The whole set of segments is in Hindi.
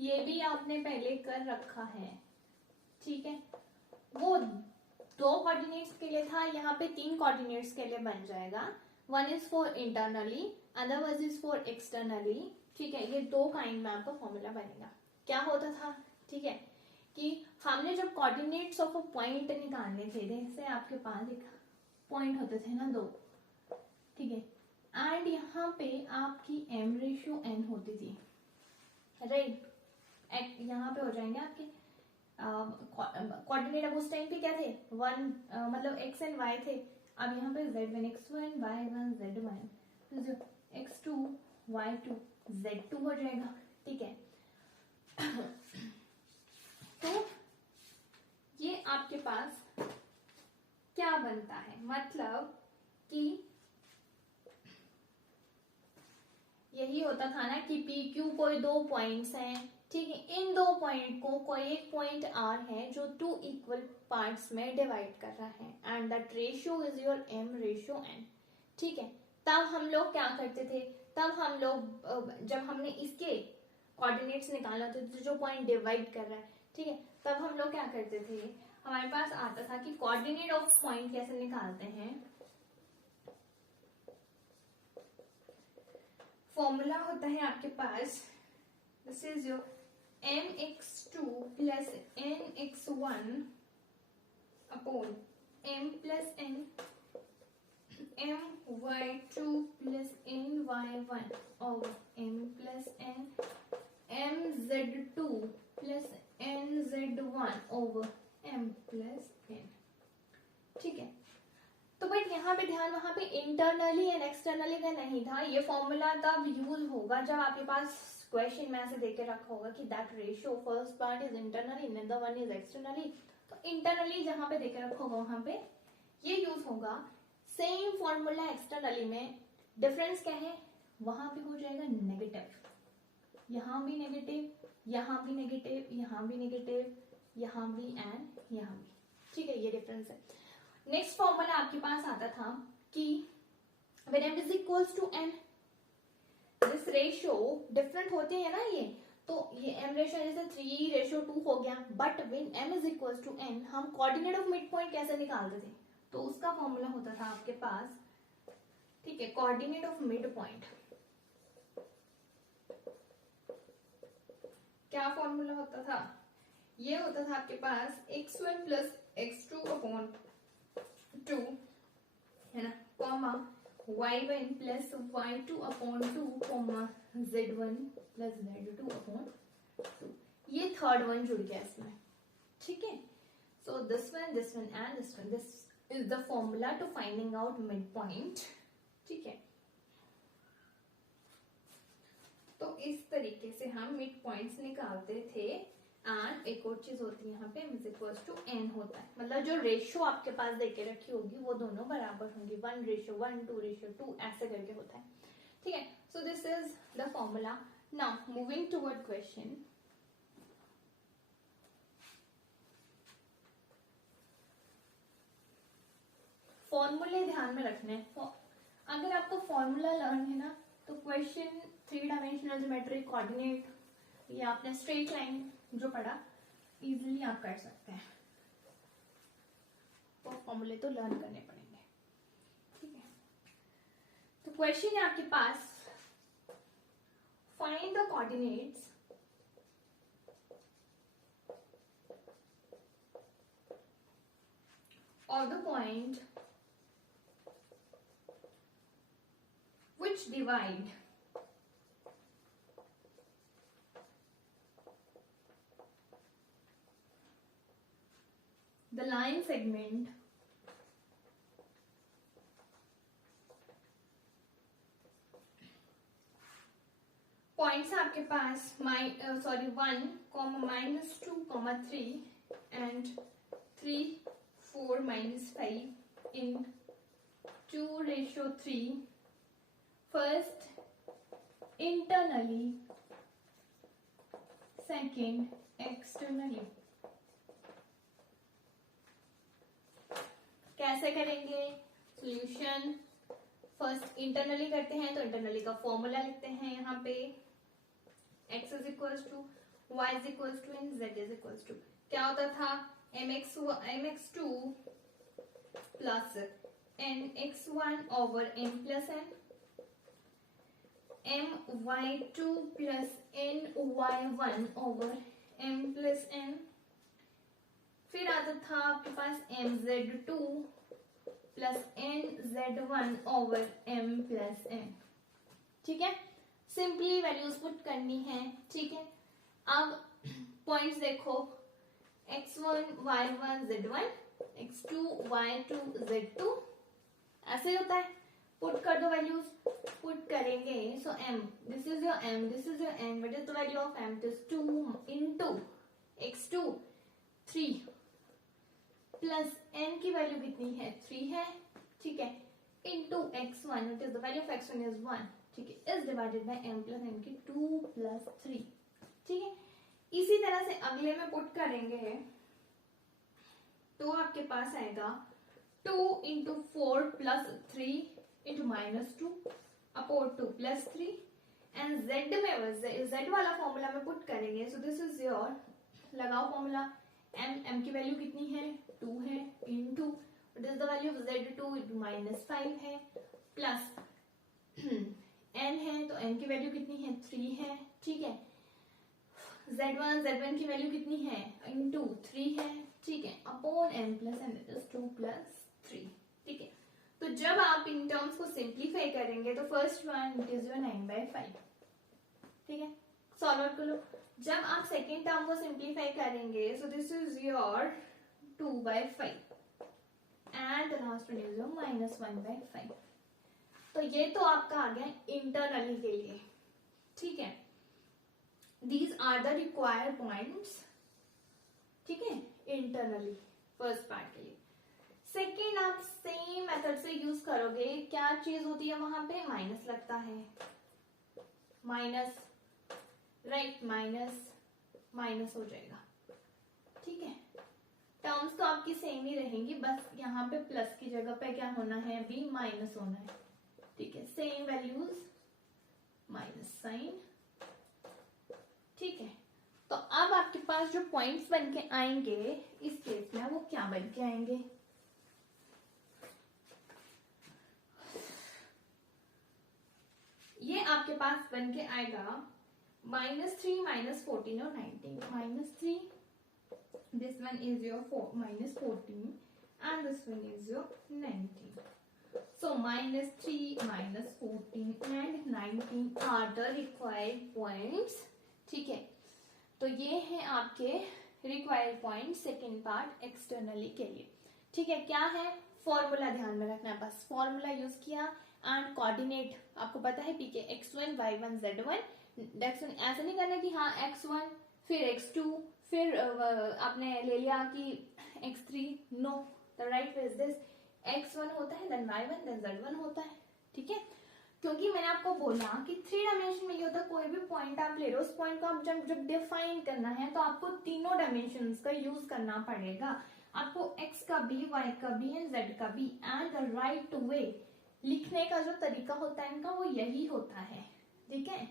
ये भी आपने पहले कर रखा है, ठीक है। वो 2 कोऑर्डिनेट्स के लिए था, यहाँ पे 3 कोऑर्डिनेट्स के लिए बन जाएगा। 1 is for internally, other one is for externally, ठीक है। ये 2 काइंड में आपका फॉर्मूला बनेगा। क्या होता था, ठीक है, कि हमने जब कोऑर्डिनेट्स ऑफ अ पॉइंट निकालने थे, जैसे आपके पास एक पॉइंट होते थे ना 2, ठीक है, एंड यहाँ पे आपकी m/n होती थी, राइट। यहाँ पे हो जाएंगे आपके कोऑर्डिनेट। अब उस टाइम पे क्या थे, 1 मतलब x एंड y थे। अब यहाँ पे z1 x1 y1 z1, तो x2 y2 z2 हो जाएगा, ठीक है। तो ये आपके पास क्या बनता है, मतलब कि यही होता था ना कि पी क्यू कोई 2 पॉइंट्स हैं, ठीक है। इन 2 पॉइंट को कोई एक पॉइंट आर है जो 2 इक्वल पार्ट्स में डिवाइड कर रहा है, and that ratio is your m/n, ठीक है। तब हम लोग क्या करते थे, तब हम लोग जब हमने इसके कोऑर्डिनेट्स निकालना थे, तो जो पॉइंट डिवाइड कर रहा है, ठीक है, तब हम लोग क्या करते थे, हमारे पास आता था कि कोऑर्डिनेट ऑफ पॉइंट कैसे निकालते हैं। फॉर्मूला होता है आपके पास, this is your mx2 plus nx1 upon m plus n my2 plus ny1 और m plus n mz2 plus nz1 over m plus n, ठीक है। तो बट यहाँ पे ध्यान, वहां पे इंटरनली एंड एक्सटर्नली का नहीं था। ये फॉर्मूला तब यूज होगा जब आपके पास क्वेश्चन में ऐसे देके रखा होगा कि that ratio first part is internally another one is externally. तो इंटरनली जहां पे देके रखा होगा वहां पे ये यूज होगा। सेम फॉर्मूला एक्सटर्नली में डिफरेंस क्या है, वहां पे हो जाएगा नेगेटिव, यहाँ भी नेगेटिव, यहाँ भी नेगेटिव, यहाँ भी नेगेटिव, यहाँ भी एंड यहाँ भी, ठीक है। ये डिफरेंस है। नेक्स्ट फॉर्मूला आपके पास आता था कि when m is equals to n, this ratio different होते हैं ना ये, तो ये m रेशियो जैसे 3:2 हो गया, but when m is equals to n हम कोऑर्डिनेट ऑफ मिड पॉइंट कैसे निकालते थे, तो उसका फॉर्मूला होता था आपके पास, ठीक है, कोऑर्डिनेट ऑफ मिड पॉइंट। क्या फॉर्मूला होता था, ये होता था आपके पास x1 प्लस x2 अपॉन 2 है ना, comma y1 plus y2 upon 2 comma z1 plus z2 upon 2। ये थर्ड वन जुड़ गया इसमें, ठीक है। So this one and this one, this is the formula to finding out mid point, ठीक है। तो इस तरीके से हम मिड पॉइंट्स निकालते थे। एंड एक और चीज होती है यहाँ पे m is equals to n होता है, मतलब जो रेशियो आपके पास देके रखी होगी वो दोनों बराबर होंगी, 1:1, 2:2 ऐसे करके होता है, ठीक है। So this is the formula. Now moving toward question. फॉर्मूले ध्यान में रखने हैं। अगर आपको फॉर्मूला लर्न है ना, तो क्वेश्चन 3 डायमेंशनल ज्योमेट्री, कोऑर्डिनेट, या आपने स्ट्रेट लाइन जो पढ़ा, इजीली आप कर सकते हैं। तो फॉर्मूले तो लर्न करने पड़ेंगे, ठीक है। तो क्वेश्चन है आपके पास, find the coordinates of the point which divide the line segment points आपके पास 1, -2, 3 and 3, 4, -5 in 2:3. First internally, second externally. कैसे करेंगे सॉल्यूशन? फर्स्ट इंटरनली करते हैं, तो इंटरनली का फॉर्मूला लिखते हैं यहाँ पे, x is equals to y is equal to N, z is equal to क्या होता था, mx2 plus nx1 over m plus n, my2 plus ny1 over m plus n, फिर आता था आपके पास mz2 plus nz1 over m plus n। ठीक है, सिंपली वैल्यूज पुट करनी है। ठीक है, अब पॉइंट्स देखो, x1 y1 z1, x2 y2 z2, ऐसे होता है। पुट कर दो वैल्यूज, पुट करेंगे सो m, this is your m, this is your n, what is the value of m, this 2 into x2 3 plus n की वैल्यू कितनी है 3 है, ठीक है, into x1, what is the value of x1 is 1, ठीक है, is divided by m plus n की 2 प्लस 3। ठीक है, इसी तरह से अगले में पुट करेंगे तो आपके पास आएगा 2 into 4 plus 3 into minus 2 upon 2 plus 3, and z में z वाला फॉर्मूला में पुट करेंगे। सो दिस इज योर, लगाओ फॉर्मूला, m की वैल्यू कितनी है 2 है, into what is the value of z2 into minus 5 है, प्लस n है तो n की वैल्यू कितनी है 3 है, ठीक है, z1 की वैल्यू कितनी है इंटू 3 है, ठीक है, upon m plus n is 2 plus 3। ठीक है, तो जब आप इन टर्म्स को सिंप्लीफाई करेंगे तो first one it is your 9/5। ठीक है, सॉल्व आउट कर लो। जब आप सेकेंड टर्म को सिंप्लीफाई करेंगे सो this is your 2/5 and the last one is your -1/5। तो ये तो आपका आ गया इंटरनली के लिए। ठीक है, these are the required points, ठीक है, इंटरनली फर्स्ट पार्ट के लिए। सेकेंड आप सेम मेथड से यूज करोगे, क्या चीज होती है वहां पे, माइनस लगता है, माइनस, राइट, माइनस हो जाएगा। ठीक है, टर्म्स तो आपकी सेम ही रहेंगी, बस यहाँ पे प्लस की जगह पे क्या होना है, अभी माइनस होना है। ठीक है, सेम वैल्यूज, माइनस साइन। ठीक है, तो अब आपके पास जो पॉइंट्स बन के आएंगे इस केस में वो क्या बन के आएंगे, ये आपके पास बन के आएगा -3 -14 और 19, -3, this one is your -14 and this one is your 19. So -3 -14 and 19 are the required points. ठीक है, तो ये है आपके required point second part externally के लिए। ठीक है, क्या है फॉर्मूला ध्यान में रखना है, बस फॉर्मूला यूज किया एंड कोऑर्डिनेट आपको पता है पीके x1 y1 z1, ऐसा नहीं करना कि हाँ x1 फिर x2 फिर आपने ले लिया कि x3, no, the right way is this, x1 होता है देन y1 देन z1 होता है। ठीक है, क्योंकि मैंने आपको बोला कि 3 डायमेंशन में ये होता है, कोई भी पॉइंट आप ले रहे हो उस पॉइंट को आप जब डिफाइन करना है तो आपको तीनों डायमेंशंस का यूज करना पड़ेगा, आपको x का भी, y का भी एंड z का भी, एंड द राइट वे लिखने का जो तरीका होता है इनका वो यही होता है। ठीक है,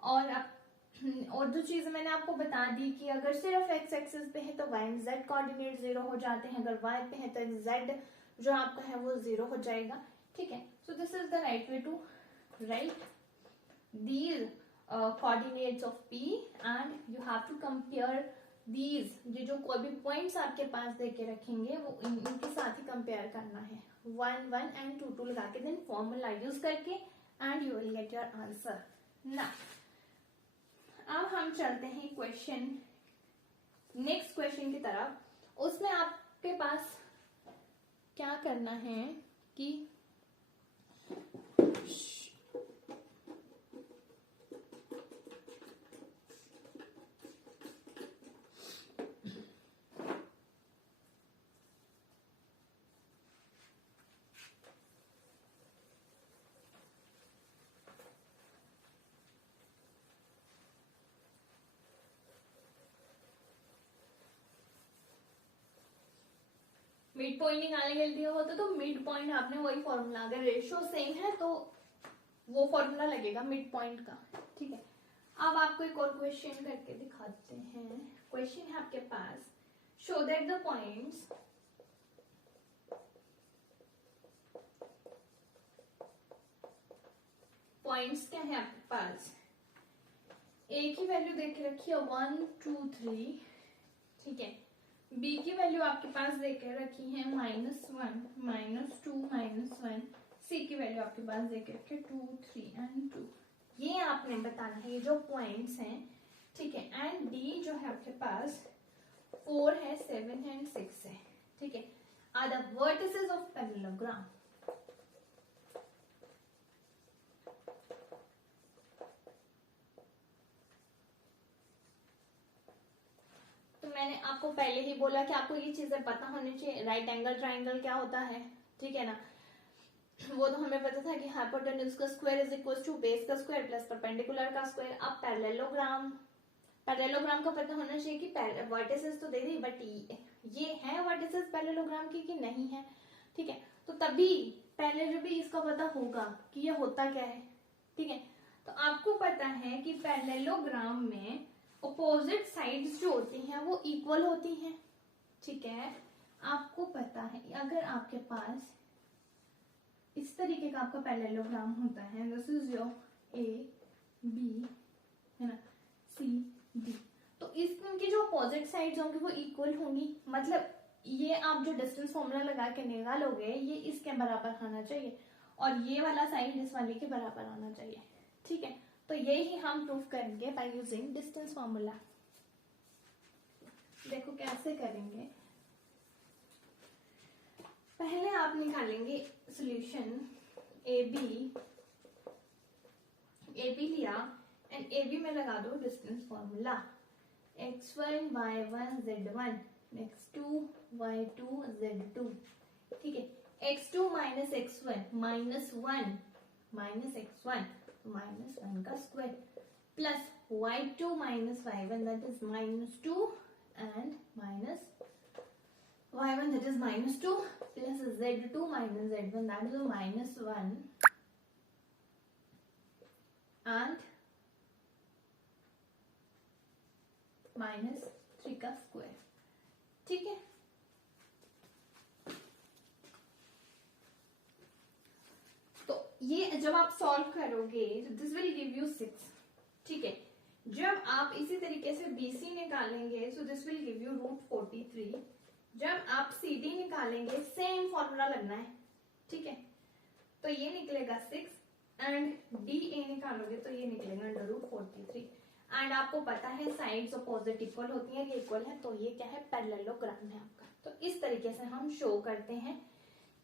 और जो चीज मैंने आपको बता दी कि अगर सिर्फ x एक्सिस पे है तो y एंड z कोऑर्डिनेट 0 हो जाते हैं, अगर y पे है तो z जो आपका है वो 0 हो जाएगा। ठीक है, so this is the right way to write these coordinates of p and you have to compare these, ये जो कोई भी पॉइंट्स आपके पास दे के रखेंगे वो इनके साथ ही कंपेयर करना है, 1 1 एंड 2 2 लगा के देन फॉर्मूला यूज करके and you will get your answer. ना अब हम चलते हैं क्वेश्चन, नेक्स्ट क्वेश्चन की तरफ। उसमें आपके पास क्या करना है कि मिड पॉइंट निकालने के लिए होता तो मिड पॉइंट आपने वही फॉर्मूला, अगर रेशियो सेम है तो वो फॉर्मूला लगेगा मिड पॉइंट का। ठीक है, अब आपको एक और क्वेश्चन करके दिखाते हैं। क्वेश्चन है आपके पास, शो दैट द पॉइंट्स क्या है आपके पास, ए की वैल्यू दे के रखी है 1 2 3, ठीक है। बी की वैल्यू आपके पास दे के रखी है -1 -2 -1, सी की वैल्यू आपके पास दे के रखी है 2 3 एंड 2। ये आपने बताना है, ये जो पॉइंट्स हैं, ठीक है। एंड डी जो है आपके पास 4 है, 7 है एंड 6 है, ठीक है। Are the vertices of parallelogram. तो मैंने आपको पहले ही बोला कि आपको ये चीजें पता होनी चाहिए। राइट एंगल ट्राइंगल क्या होता है, ठीक है ना, वो तो हमें पता था कि हाइपोटेन्यूज का square is equal to base का स्क्वायर प्लस परपेंडिकुलर का स्क्वायर। अब पैरेललोग्राम का पता होना चाहिए कि वर्टिसेस तो दे दी, बट ये है वर्टिसेस पैरेललोग्राम की कि नहीं है, ठीक है। तो तभी पहले जो भी इसका पता होगा कि ये होता क्या है, ठीक है। तो आपको पता है कि पैरेललोग्राम में अपोजिट साइड्स जो होती हैं वो इक्वल होती हैं, ठीक है। आपको पता है अगर आपके पास इस तरीके का आपका पैरेललोग्राम होता है, this is your A B, है ना, सी डी, तो इसकी जो अपोजिट साइड्स होंगी वो इक्वल होंगी। मतलब ये आप जो डिस्टेंस फॉर्मूला लगा के निकालोगे ये इसके बराबर आना चाहिए और ये वाला साइड इस वाले के बराबर आना चाहिए, ठीक है। तो यही हम प्रूव करेंगे बाय यूजिंग डिस्टेंस फॉर्मूला। देखो कैसे करेंगे। पहले आप निकालेंगे सॉल्यूशन ए बी लिया एंड ए बी में लगा दो distance formula, x1 y1 z1 x2 y2 z2, ठीक है। x2 minus x1 -1 minus x1 -1 का square plus y2 minus y1 that is -2 and minus y1 that is -2 plus z2 minus z1 that is -1 and -3 का स्क्वायर, ठीक है। तो ये जब आप सॉल्व करोगे दिस विल गिव यू 6, ठीक है। जब आप इसी तरीके से BC निकालेंगे so this will give you √43। जब आप CD निकालेंगे सेम फॉर्मूला लगना है, ठीक है। तो ये निकलेगा 6 एंड DA निकालोगे तो ये निकलेगा √43। एंड आपको पता है साइड्स अपोजिट इक्वल होती हैं, ये इक्वल है, तो ये क्या है, पैरेललोग्राम है आपका। तो इस तरीके से हम शो करते हैं,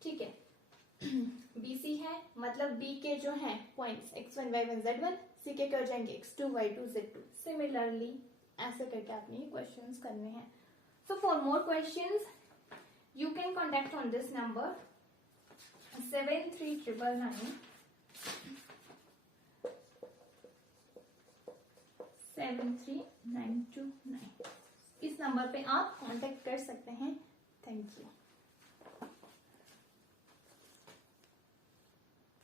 ठीक है। BC है मतलब B के जो है points x1 y1 z1, C के क्या हो जाएंगे x2 y2 z2। सिमिलरली ऐसे करके आपने ये क्वेश्चंस करने हैं। So for more questions, you can contact on this number 73999 73929। इस नंबर पे आप कांटेक्ट कर सकते हैं। Thank you.